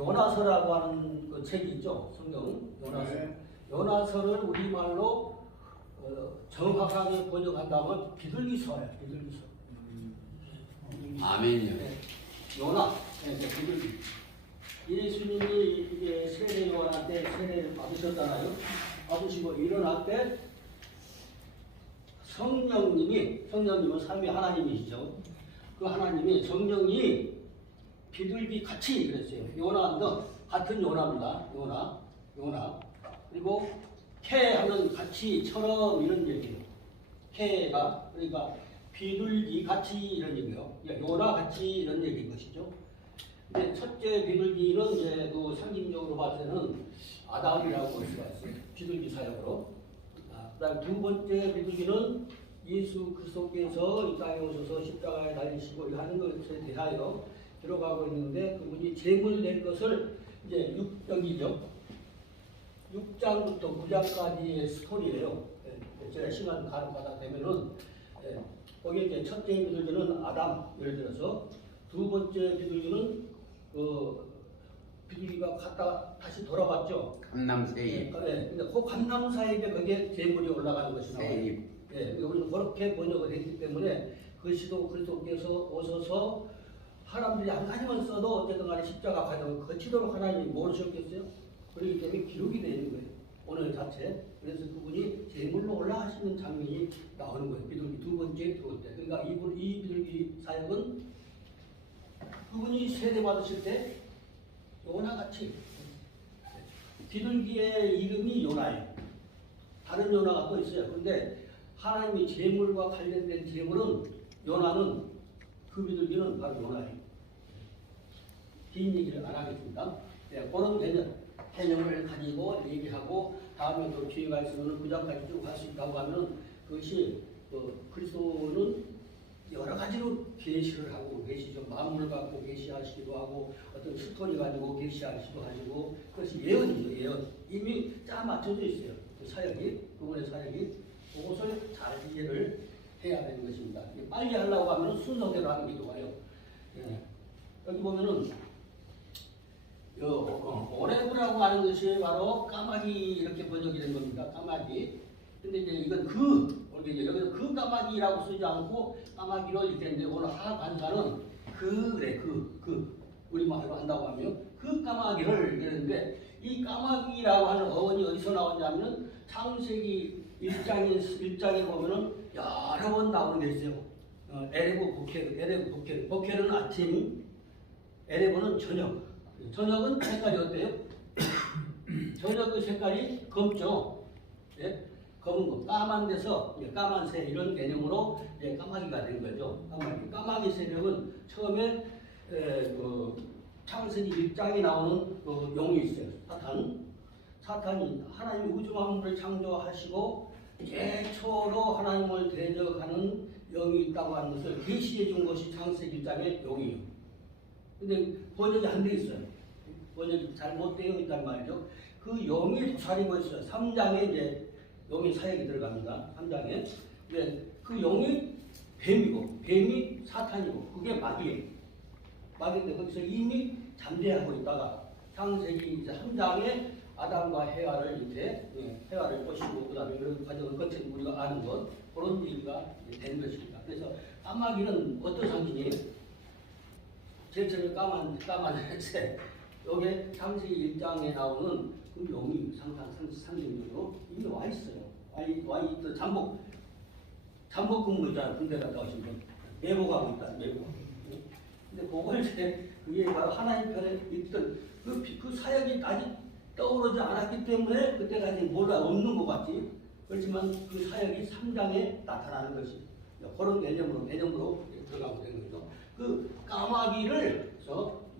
요나서라고 하는 그 책이 있죠. 성경 요나서. 네. 요나서를 우리말로 정확하게 번역한다면 비둘기서예요. 비둘기서. 아멘이요. 네. 요나. 네, 비둘기. 예수님이 이게 세례 요한한테 세례를 받으셨잖아요. 받으시고 일어날 때 성령님은 삼위 하나님이시죠. 그 하나님이 성령이 비둘기 같이 그랬어요. 요나도 같은 요나입니다. 요나. 그리고 캐 하면 같이처럼 이런 얘기예요. 캐가 그러니까 비둘기 같이 이런 얘기예요. 요나 같이 이런 얘기인 것이죠. 근데 첫째 비둘기는 이제 그 상징적으로 봤을 때는 아담이라고 볼 수가 있어요. 비둘기 사역으로. 그다음 두 번째 비둘기는 예수 그리스도께서 이 땅에 오셔서 십자가에 달리시고 하는 것에 대하여 들어가고 있는데 그분이 제물 낼 것을 이제 6장이죠. 6장부터 9장까지의 스토리예요. 제가 시간 가다 되면은 거기에 이제 첫째 비둘기는 아담 예를 들어서 두 번째 비둘기는 비둘기가 갔다 다시 돌아왔죠. 감남새입. 근데 그 감남사에게 거기에 제물이 올라가는 것이 나와요. 새입. 우리는 그렇게 번역을 했기 때문에 그리스도 그리스도께서 오셔서 사람들이 한 가지만 써도 어쨌든 간에 십자가 과정을 거치도록 하나님이 모르셨겠어요? 그렇기 때문에 기록이 되는 거예요. 오늘 자체. 그래서 그분이 제물로 올라가시는 장면이 나오는 거예요. 비둘기 두 번째. 그러니까 이 비둘기 사역은 그분이 세례 받으실 때 요나같이 비둘기의 이름이 요나예요. 다른 요나가 또 있어요. 그런데 하나님이 제물과 관련된 제물은 요나는 그 비둘기는 바로 요나예요. 긴 얘기를 안 하겠습니다. 그런 개념을 가지고 얘기하고 다음에 또 기회가 있으면 그 장까지 쭉 갈 수 있다고 하면 그것이 그리스도는 여러 가지로 계시를 하고 계시죠. 만물 갖고 계시하시기도 하고 어떤 스토리 가지고 계시하시기도 하시고 그것이 예언이죠. 예언. 이미 짜 맞춰져 있어요. 그 사역이 그분의 사역이 그것을 잘 이해를 해야 되는 것입니다. 빨리 하려고 하면 순서대로 하는 게 좋아요. 여기 보면은 오레브라고 하는 것이 바로 까마귀 이렇게 번역이 된 겁니다. 까마귀. 근데 이제 이건 여기서 그 까마귀라고 쓰지 않고 까마귀로 이렇게 했는데 오늘 하반사는 우리말로 한다고 하면 그 까마귀를 이랬는데 이 까마귀라고 하는 어원이 어디서 나오냐면 창세기 1장에 보면은 여러 번 나오는 게 있어요. 에레브 부케르. 부케르는 아침, 에레브는 저녁. 저녁은 색깔이 어때요? 저녁의 색깔이 검죠. 예? 검은 거, 까만 데서 까만새 이런 개념으로 까마귀가 된 거죠. 까마귀 세력은 처음에 창세기 1장에 나오는 용이 있어요. 사탄이 하나님 우주 만물을 창조하시고 최초로 하나님을 대적하는 영이 있다고 하는 것을 계시해 준 것이 창세기 1장의 용이에요. 근데 번역이 안 돼 있어요. 번역이 잘못되어 있단 말이죠. 그 용이 도사리고 있어요. 3장에 이제 용이 사역이 들어갑니다. 3장에. 근데 그 용이 뱀이 사탄이고 그게 마귀예요. 마귀인데 거기서 이미 잠재하고 있다가 창세기 3장에 아담과 헤아를 이제 헤아를 꼬시고 그다음에 그런 과정을 거친 우리가 아는 것 그런 얘기가 된 것입니다. 그래서 까마귀는 어떤 상징이에요? 제일 처음에 까만색 여기에 창세기 1장에 나오는 그 용이 상징적으로 이미 와 있어요. 와 있던 잠복 근무 있잖아요. 군대 갔다 오신 분 매복하고 있다. 근데 그걸 이제 그게 바로 하나님 편에 있던 그 사역이 아직 떠오르지 않았기 때문에 그때까지 뭐가 없는 것 같지. 그렇지만 그 사역이 3장에 나타나는 것이 그런 개념으로 들어가고 된 거죠. 그 까마귀를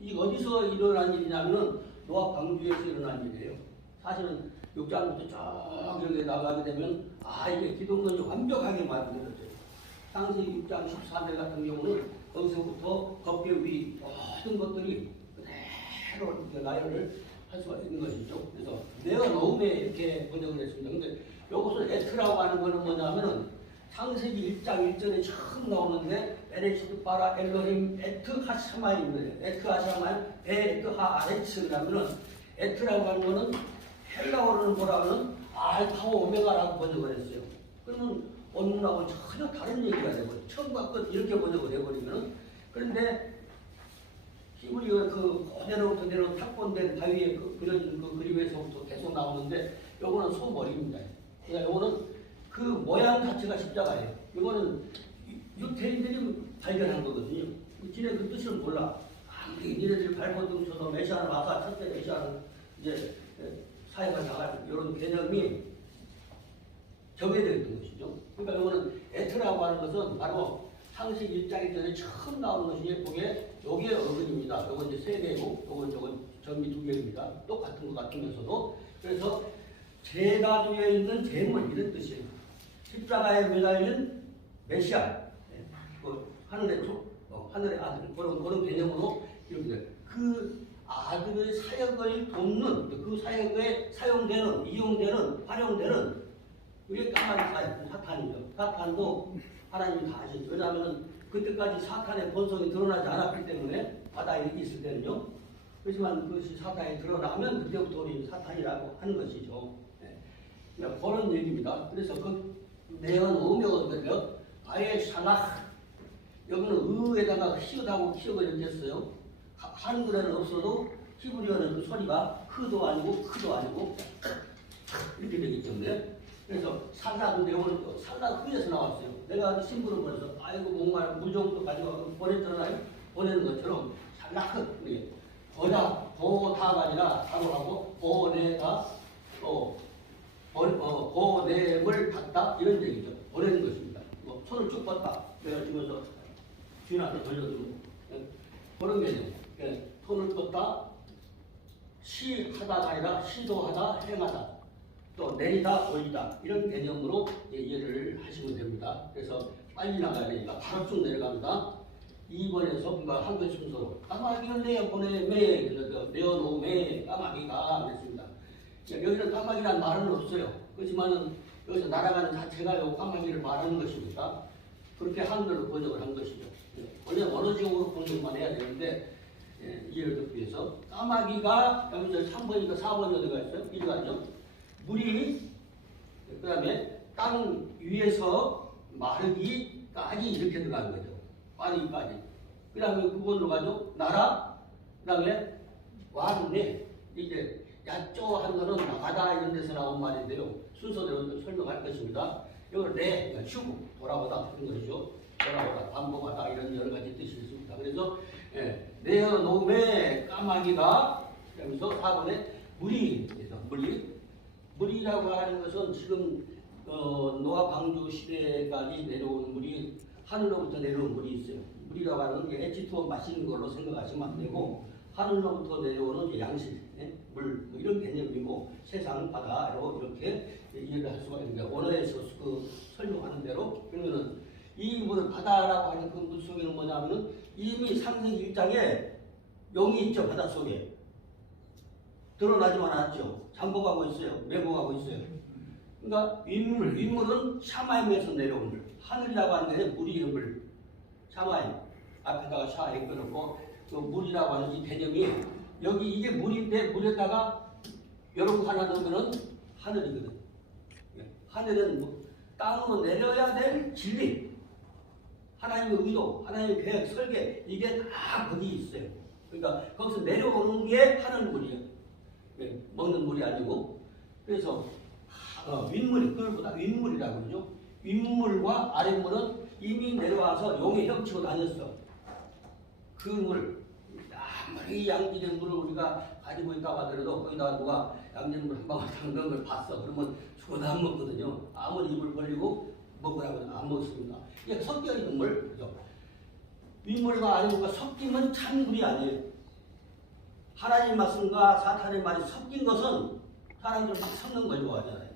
이 어디서 일어난 일이냐면 노아 방주에서 일어난 일이에요. 사실은 6장부터 쭉 이렇게 나가게 되면 이게 기독론이 완벽하게 만들어져요. 창세기 6장 14절 같은 경우는 거기서부터 법계 위 모든 것들이 그대로 나열을 할 수가 있는 것이죠. 그래서 내가 너음에 이렇게 번역을 했습니다. 근데 이것을 에트라고 하는 거는 뭐냐면은 창세기 1장 1절에 처음 나오는데 베레시드 바라 엘로힘 에트 하샤마입니다. 에트 하샤마 베 에트 하 아레츠 그러면은 에트라고 하는 거는 헬라어로는 뭐라고는 알파와 오메가라고 번역을 했어요. 그러면 원문하고 전혀 다른 얘기가 되고 처음과 끝 이렇게 번역을 해버리면은 그런데 히브리어 그 그대로부터 내려 탁본된 바위에 그려진 그 그림에서부터 계속 나오는데 요거는 소머리입니다. 그러니까 요거는 그 모양 자체가 십자가예요. 이거는 유태인들이 발견한 거거든요. 지네 그 뜻을 몰라. 아무리 니네들이 발버둥 쳐서 메시아는 와서 첫째 메시아는 이제 사회가 나갈 이런 개념이 정해져 있던 것이죠. 그러니까 이거는 에트라고 하는 것은 바로 상식 1장이 전에 처음 나오는 것이 요게 어근입니다. 요건 이제 3개고 요건 전미 2개입니다. 똑같은 것 같으면서도 그래서 제가 위에 있는 재물 이런 뜻이에요. 십자가에 매달린 메시아 그 하늘의 아들 그런 개념으로 이렇게 돼요. 그 아들의 사역을 돕는 그 사역에 사용되는 이용되는 활용되는 그게 까마귀 사탄이죠. 사탄도 하나님이 다 아시죠. 왜냐하면 그때까지 사탄의 본성이 드러나지 않았기 때문에 바다에 있을 때는요. 그렇지만 그것이 사탄이 드러나면 그때부터 우리 사탄이라고 하는 것이죠. 네. 그런 얘기입니다. 그래서 그 내연 음역어거든요. 아예 샬락 여기는 의에다가 히읗하고 키읔을 이렇게 했어요. 한글에는 없어도 히브리어는 그 소리가 흐도 아니고 크도 아니고 이렇게 되기 때문에 그래서 살락인데 오늘 살락 흐에서 나왔어요. 내가 신부를 보내서 아이고 목마르 물 정도 가지고 보냈잖아요. 보내는 것처럼 살락 보다가 아니라 사고하고 보내다 보냄을 받다 이런 얘기죠. 보내는 것입니다. 손을 쭉 뻗다 내가 주면서 주인한테 돌려주는 그런 개념. 손을 뻗다 시하다가 아니라 시도하다 행하다 또 내리다 올리다 이런 개념으로 이해를 하시면 됩니다. 그래서 빨리 나가야 되니까 바로 쭉 내려갑니다. 2번에서 뭔가 한글 순서로 까마귀를 내보내매 내어놓으매 까마귀가 그랬습니다. 여기는 까마귀란 말은 없어요. 그렇지만은 여기서 날아가는 자체가 요 까마귀를 말하는 것이니까 그렇게 한글로 번역을 한 것이죠. 원래 원어적으로 번역만 해야 되는데 이해를 돕기 위해서 까마귀가 여기서 3번이니까 4번이 어디가 있어요? 1가죠. 물이 그 다음에 땅 위에서 마르기까지 이렇게 들어가는 거죠. 마르기까지. 그 다음에 9번으로 가죠. 나라 그 다음에 왕래 이제 야쪼한 거는 바다 이런 데서 나온 말인데요. 순서대로 설명할 것입니다. 이걸 그러니까 휴고 돌아오다 그런 것이죠. 돌아오다 반복하다 이런 여러 가지 뜻이 있습니다. 그래서 내어놓음에 까마귀가 그러면서 4번에 물이라고 하는 것은 지금 노아 방주 시대까지 내려오는 물이 하늘로부터 내려오는 물이 있어요. 물이라고 하는 게 H2O 마시는 걸로 생각하시면 안 되고 하늘로부터 내려오는 양식, 물 이런 개념이고 세상 바다로 이렇게 이해를 할 수가 있는데 언어에서 그 설명하는 대로 그러면은 이 물을 바다라고 하는 그 물 속에는 뭐냐면은 이미 상세기 1장에 용이 있죠. 바닷속에 드러나지만 않았죠. 잠복하고 있어요. 매복하고 있어요. 그러니까 윗물은 샤마임에서 내려온 물. 하늘이라고 하는 게 물이 물. 샤마임 앞에다가 샤 앵겨놓고 그 물이라고 하는 이 개념이 여기 이게 물인데 물에다가 여러 거 하나 넣으면은 하늘이거든. 하늘은 땅으로 내려야 될 진리. 하나님의 의도, 하나님의 계획, 설계 이게 다 거기 있어요. 그러니까 거기서 내려오는 게 하늘 물이에요. 먹는 물이 아니고 그래서 윗물이 그걸보다 윗물이라고 그러죠. 윗물과 아랫물은 이미 내려와서 용이 헤엄치고 다녔어. 그 물, 아무리 양질의 물을 우리가 가지고 있다고 하더라도 거기다가 누가 양질의 물 한 방울 담근 걸 봤어. 그러면 죽어도 안 먹거든요. 아무리 입을 벌리고 먹으라고 해도 안 먹습니다. 이게 섞여 있는 물, 그죠? 윗물과 아랫물과 섞이면 찬물이 아니에요. 하나님 말씀과 사탄의 말이 섞인 것은 사람들은 막 섞는 걸 좋아하잖아요.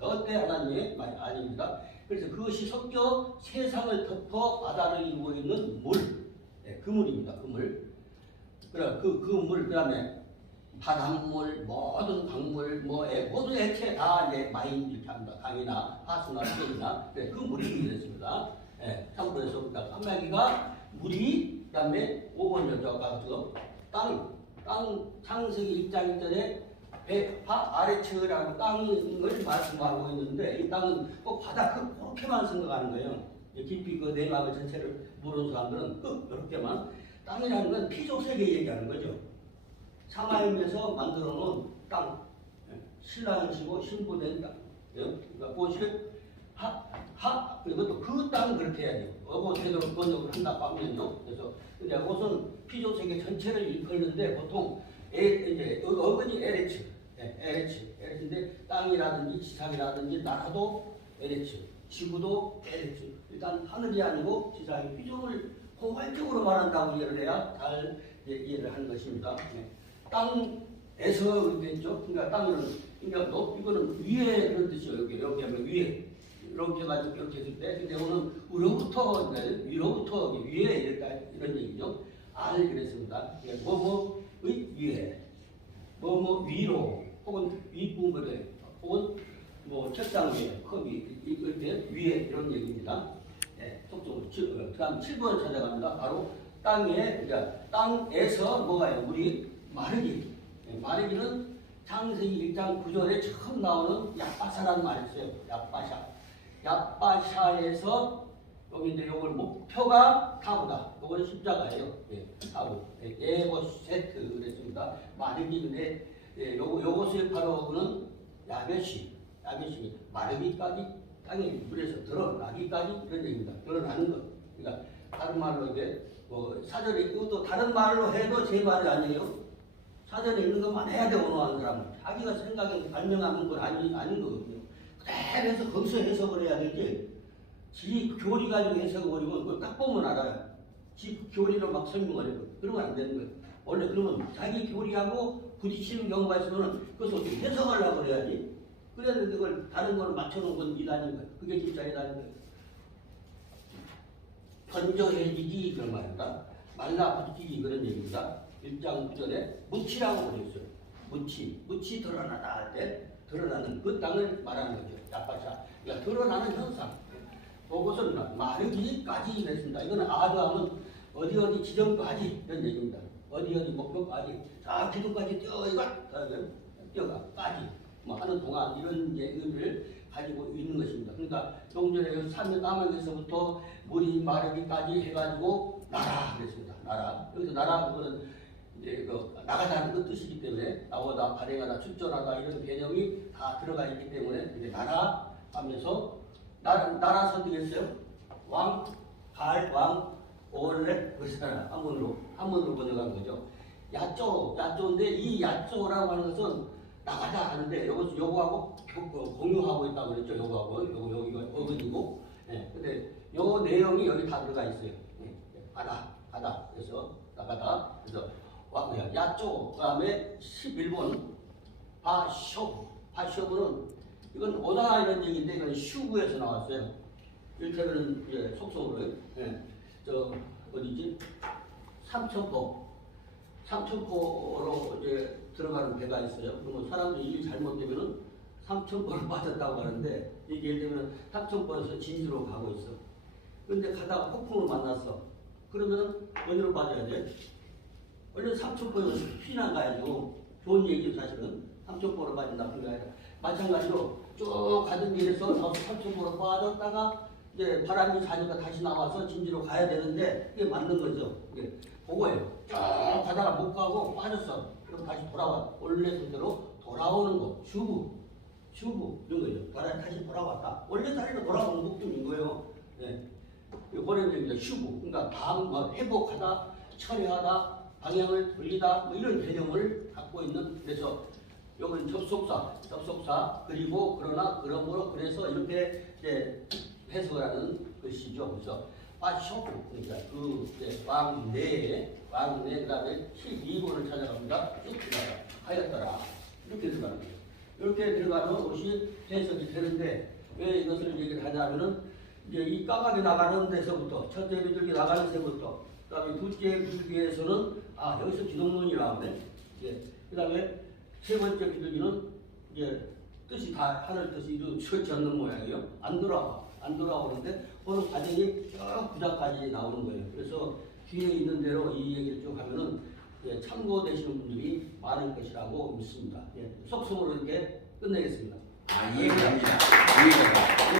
절대 하나님의 말이 아닙니다. 그래서 그것이 섞여 세상을 덮어 바다를 이루고 있는 물, 그 물입니다. 그 물. 그 물, 그 다음에 바닷물, 모든 강물, 모든 액체 다 이제 마인 이렇게 합니다. 강이나 하수나 댐이나 그 물이 이랬습니다. 예, 3분에서 까마귀가 물이, 그 다음에 5번 여자가 땅 창세기 1장 1절에 파 아레츠라는 땅을 말씀하고 있는데 이 땅은 꼭 바다 그렇게만 생각하는 거예요. 깊이 그 내막을 전체를 모르는 사람들은 이렇게만. 땅이라는 건 피조 세계 얘기하는 거죠. 사마임에서 만들어 놓은 땅, 신랑이시고 신부된 땅. 그러니까 그것을 그리고 또 그 땅은 그렇게 해야죠. 어고 제대로 번역을 한다고 하면요. 그래서 이제 그것은 피조 세계 전체를 일컫는데 보통 이제 어근이 에레츠, 에레츠인데 땅이라든지 지상이라든지 나라도 에레츠, 지구도 에레츠. 일단 하늘이 아니고 지상이 피조를 포괄적으로 말한다고 이해를 해야 잘 이해를 하는 것입니다. 땅에서 그렇게 했죠. 그러니까 땅은 그러니까 이거는 위에 그런 뜻이에요. 여기 하면 위에 이렇게 해가지고 이렇게 했을 때 근데 오늘 위로부터 위에 이런 얘기죠. 알 그랬습니다. 뭐뭐의 위에 뭐뭐 위로 혹은 윗부분에 혹은 뭐 책상 위에 컵이 이렇게 위에 이런 얘기입니다. 속성으로 그다음 7번 찾아갑니다. 바로 땅에 그러니까 땅에서 뭐가요? 우리 마르기. 마르기는 창세기 1장 9절에 처음 나오는 야빠샤라는 말이 있어요. 야빠샤에서 여기 이제 요걸 목표가 타부다. 요건 십자가예요. 타부. 에버세트 그랬습니다. 마르기인데 요것의 바로는 야벳이 마르기까지 땅에 물에서 드러나기까지 이런 얘기입니다. 드러나는 것. 그러니까 다른 말로 이게 뭐 사전에 있고 또 다른 말로 해도 제 말이 아니에요. 사전에 있는 것만 해야 돼 원하는 사람은 자기가 생각에 발명하는 건 아닌 거거든요. 그대로 해서 거기서 해석을 해야 되지. 지 교리 가지고 해석을 버리고 그걸 딱 보면 알아요. 지 교리로 막 설명을 해요. 그러면 안 되는 거예요. 원래 그러면 자기 교리하고 부딪히는 경우가 있으면 그것을 어떻게 해석하려고 그래야지. 그래야 그걸 다른 걸 맞춰놓은 건 이단인 거예요. 그게 진짜 이단인 거예요. 건조해지기 그런 말입니다. 말라붙기 그런 얘기입니다. 1장 9절에 묻히라고 그랬어요. 묻히 드러나다 할 때 드러나는 그 땅을 말하는 거죠. 야빠샤. 그러니까 드러나는 현상. 그것은 마르기까지 이랬습니다. 이거는 아두하면 어디 지점까지 이런 얘기입니다. 어디 목표까지 자 기둥까지 뛰어가까지 뭐 하는 동안 이런 얘기를 가지고 있는 것입니다. 그러니까 동전에 3년 남한에서부터 물이 마르기까지 해가지고 나라 그랬습니다. 나라. 여기서 나라 그거는 이제 나가다는 그 뜻이기 때문에 나오다 발행하다 출전하다 이런 개념이 다 들어가 있기 때문에 이제 나라 하면서 나라 선택했어요. 왕, 올레 그렇잖아. 한문으로 번역한 거죠. 야조인데 이 야조라고 하는 것은 나가다 하는데 요거하고 공유하고 있다고 그랬죠. 여기가 어근이고. 근데 요 내용이 여기 다 들어가 있어요. 가다. 그래서 나가다. 그래서 야조. 그다음에 11번 바쇼브는 이건 오다 이런 얘기인데 이건 슈구에서 나왔어요. 이를테면 이제 속성으로 어디지? 삼천포로 이제 들어가는 배가 있어요. 그러면 사람들이 일이 잘못되면은 삼천포로 빠졌다고 하는데 이게 예를 들면 삼천포에서 진주로 가고 있어. 그런데 가다가 폭풍으로 만났어. 그러면은 어디로 빠져야 돼? 원래 삼천포에서 피난 가야죠. 좋은 얘기죠 사실은. 삼천포로 빠진 나쁜 게 아니라 마찬가지로 쭉 가던 길에서 삼천포로 빠졌다가 이제 바람이 사니까 다시 나와서 진주로 가야 되는데 이게 맞는 거죠. 이게 그거예요. 쭉 가다가 못 가고 빠졌어. 그럼 다시 돌아와. 원래 상태로 돌아오는 거. 슈브 이런 거죠. 다시 돌아왔다. 원래 자리로 돌아오는 목적인 거예요. 이번에는 얘기죠. 슈브. 그러니까 회복하다, 처리하다, 방향을 돌리다 뭐 이런 개념을 갖고 있는. 그래서 이건 접속사 그리고 그러므로 그래서 이렇게 이제 해석을 하는 것이죠. 그래서 쇼프 그러니까 왕내 그다음에 12번을 찾아갑니다. 하였더라 이렇게 들어가는 거예요. 이렇게 들어가면 것이 해석이 되는데 왜 이것을 얘기를 하냐면은 이제 이 까마귀 나가는 데서부터 첫째 비둘기 나가는 데서부터 그다음에 둘째 비둘기에서는 여기서 기독론이 나오네. 그다음에 세 번째 비둘기는 이제 뜻이 다 하늘 뜻이 이루어지지 않는 모양이에요. 안 돌아오는데 그런 과정이 쭉 부자까지 나오는 거예요. 그래서 뒤에 있는 대로 이 얘기를 쭉 하면은 예, 참고되시는 분들이 많을 것이라고 믿습니다. 예, 속성으로 이렇게 끝내겠습니다. 이해가 됩니다. 이해가 됩니다.